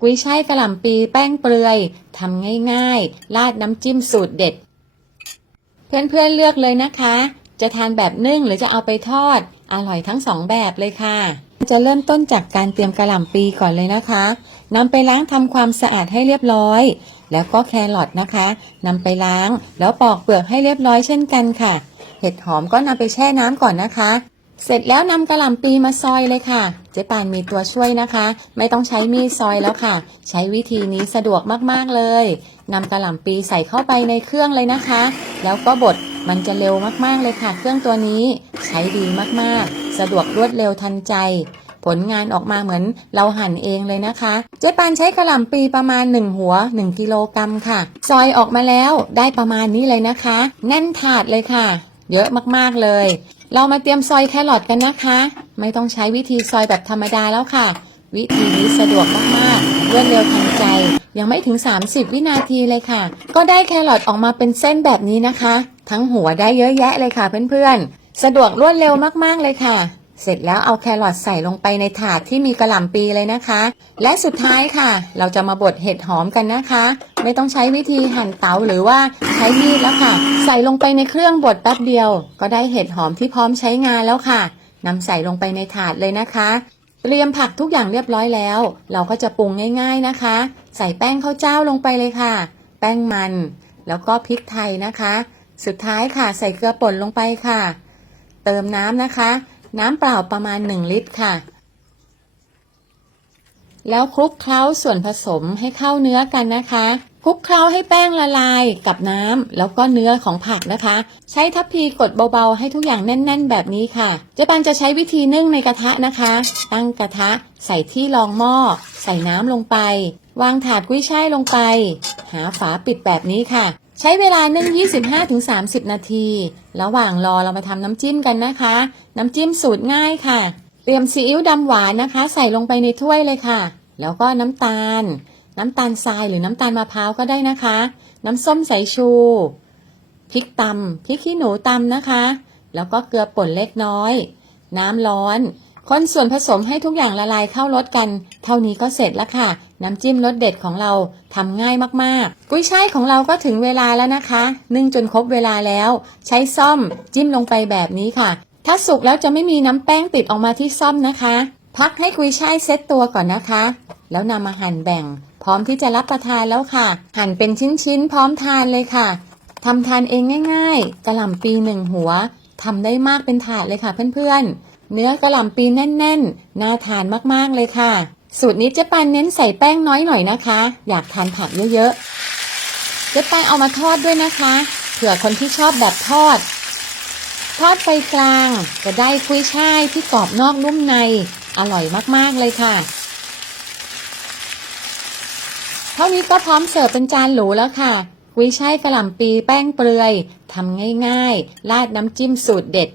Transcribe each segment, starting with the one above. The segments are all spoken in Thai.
กุ้ยช่ายกระหล่ำปีแป้งเปลือยทำง่ายๆ ราดน้ำจิ้มสูตรเด็ด เพื่อนๆเลือกเลยนะคะ จะทานแบบนึ่งหรือจะเอาไปทอด อร่อยทั้งสองแบบเลยค่ะ จะเริ่มต้นจากการเตรียมกระหล่ำปีก่อนเลยนะคะนำไปล้างทำความสะอาดให้เรียบร้อย แล้วก็แครอทนะคะนำไปล้างแล้วปอกเปลือกให้เรียบร้อยเช่นกันค่ะ เห็ดหอมก็นำไปแช่น้ำก่อนนะคะ เสร็จแล้วนำกระหล่ำปีมาซอยเลยค่ะ เจ๊ปานมีตัวช่วยนะคะ ไม่ต้องใช้มีดซอยแล้วค่ะ ใช้วิธีนี้สะดวกมากๆเลยนำกระหล่ำปีใส่เข้าไปในเครื่องเลยนะคะ แล้วก็บดมันจะเร็วมากๆเลยค่ะ เครื่องตัวนี้ใช้ดีมากๆ สะดวกรวดเร็วทันใจ ผลงานออกมาเหมือนเราหั่นเองเลยนะคะ เจ๊ปานใช้กระหล่ำปีประมาณ 1 หัว 1 กิโลกรัมค่ะ ซอยออกมาแล้วได้ประมาณนี้เลยนะคะ แน่นถาดเลยค่ะเยอะมาก ๆ เลย เรามาเตรียมซอยแครอทกันนะคะ ไม่ต้องใช้วิธีซอยแบบธรรมดาแล้วค่ะ วิธีนี้สะดวกมากๆรวดเร็วทันใจ ยังไม่ถึง 30 วินาทีเลยค่ะ ก็ได้แครอทออกมาเป็นเส้นแบบนี้นะคะ ทั้งหัวได้เยอะแยะเลยค่ะเพื่อนๆ สะดวกรวดเร็วมากๆเลยค่ะ เสร็จแล้วเอาแครอทใส่ลงไปในถาดที่มีกระหล่ำปีเลยนะคะ และสุดท้ายค่ะ เราจะมาบดเห็ดหอมกันนะคะ ไม่ต้องใช้วิธีหั่นเตาหรือว่าใช้มีดแล้วค่ะ ใส่ลงไปในเครื่องบดแป๊บเดียว ก็ได้เห็ดหอมที่พร้อมใช้งานแล้วค่ะนำใส่ลงไปในถาดเลยนะคะ เตรียมผักทุกอย่างเรียบร้อยแล้ว เราก็จะปรุงง่าย ๆนะคะ ใส่แป้งข้าวเจ้าลงไปเลยค่ะ แป้งมัน แล้วก็พริกไทยนะคะ สุดท้ายค่ะใส่เกลือป่นลงไปค่ะ เติมน้ำนะคะ น้ำเปล่าประมาณ 1 ลิตรค่ะแล้วคลุกเคล้าส่วนผสมให้เข้าเนื้อกันนะคะ ลุกเคล้าให้แป้งละลายกับน้ำแล้วก็เนื้อของผักนะคะ ใช้ทัพพีกดเบาๆ ให้ทุกอย่างแน่น ๆ แบบนี้ค่ะเจ๊ปันจะใช้วิธีนึ่งในกระทะนะคะ ตั้งกระทะ ใส่ที่รองหม้อ ใส่น้ำลงไป วางถาดกุ้ยช่ายลงไป หาฝาปิดแบบนี้ค่ะ ใช้เวลานึ่ง 25-30 นาที ระหว่างรอเรามาทำน้ำจิ้มกันนะคะ น้ำจิ้มสูตรง่ายค่ะ เตรียมซีอิ๊วดำหวานนะคะ ใส่ลงไปในถ้วยเลยค่ะ แล้วก็น้ำตาล น้ำตาลทรายหรือน้ำตาลมะพร้าวก็ได้นะคะ น้ำส้มสายชู พริกตำพริกขี้หนูตำนะคะ แล้วก็เกลือป่นเล็กน้อย น้ำร้อนคนส่วนผสมให้ทุกอย่างละลายเข้ารสกัน เท่านี้ก็เสร็จแล้วค่ะ น้ำจิ้มรสเด็ดของเราทำง่ายมากๆ กุ้ยช่ายของเราก็ถึงเวลาแล้วนะคะ นึ่งจนครบเวลาแล้ว ใช้ซ่อมจิ้มลงไปแบบนี้ค่ะ ถ้าสุกแล้วจะไม่มีน้ำแป้งติดออกมาที่ซ่อมนะคะ พักให้กุ้ยช่ายเซ็ตตัวก่อนนะคะ แล้วนำมาหั่นแบ่ง ร้อมที่จะรับประทานแล้วค่ะ หั่นเป็นชิ้นๆ พร้อมทานเลยค่ะทำทานเองง่ายๆกระหล่ำปีหนึ่งหัวทำได้มากเป็นถาดเลยค่ะเพื่อนๆ เนื้อกระหล่ำปีแน่นๆ น่าทานมากๆเลยค่ะ สูตรนี้เจ๊ปานเน้นใส่แป้งน้อยหน่อยนะคะ อยากทานผักเยอะๆ เจ๊ปานเอามาทอดด้วยนะคะ เผื่อคนที่ชอบแบบทอด ทอดไฟกลางจะได้กุยช่ายที่กรอบนอกนุ่มใน อร่อยมากๆเลยค่ะ เท่านี้ก็พร้อมเสิร์ฟเป็นจานหรูแล้วค่ะกุยช่ายกระหล่ำปีแป้งเปลือยทำง่ายๆ ราดน้ำจิ้มสูตรเด็ด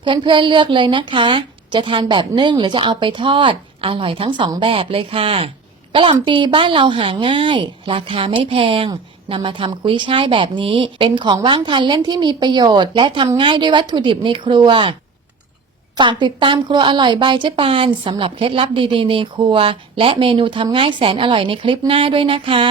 เพื่อนๆเลือกเลยนะคะ จะทานแบบนึ่งหรือจะเอาไปทอด อร่อยทั้งสองแบบเลยค่ะกระหล่ำปีบ้านเราหาง่าย ราคาไม่แพงนำมาทำกุ้ยช่ายแบบนี้ เป็นของว่างทานเล่นที่มีประโยชน์ และทำง่ายด้วยวัตถุดิบในครัว ฝากติดตามครัวอร่อยบายเจ๊ปานสำหรับเคล็ดลับดีๆในครัว และเมนูทำง่ายแสนอร่อยในคลิปหน้าด้วยนะคะ